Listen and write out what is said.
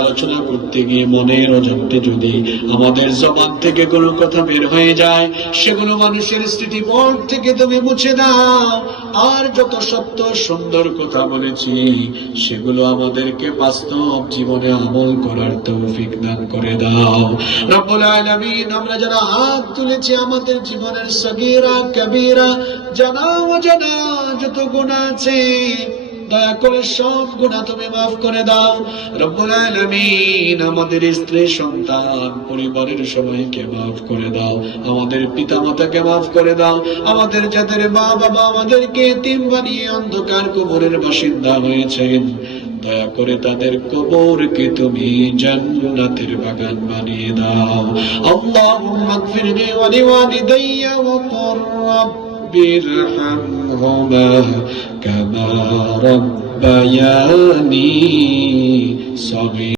আলোচনা করতে গিয়ে মনের অজান্তে যদি আমাদের জবান থেকে কোনো কথা বের হয়ে যায়, সেগুলো মানুষের স্মৃতিবোধ থেকে তুমি মুছে দাও। আর যত সত্য সুন্দর কথা বলেছি সেগুলো আমাদেরকে বাস্তব জীবনে আমল করার তৌফিক দান করে দাও রব্বুল আলামিন। আমরা যারা হাত তুলেছি, আমাদের জীবনের সগীরা কবীরা জানা অজানা যত গুনাহ আছে, দয়া করে সব গুনাহ তুমি মাফ করে দাও রব্বুল আলামিন। আমাদের স্ত্রী সন্তান পরিবারের সবাইকে মাফ করে দাও, আমাদের পিতামাতাকে মাফ করে দাও, আমাদের যাদের মা বাবা আমাদেরকে এতিম বানিয়ে অন্ধকার কবরের বাসিন্দা হয়েছেন, দয়া করে তাদের কবরকে তুমি জান্নাতের বাগান বানিয়ে দাও। আল্লাহুম্মা আগফিরলি ওয়া লিওয়ালিদাইয়া ওয়া কুর বিরহামহুমা কামা রব্বায়ানি সগীরা।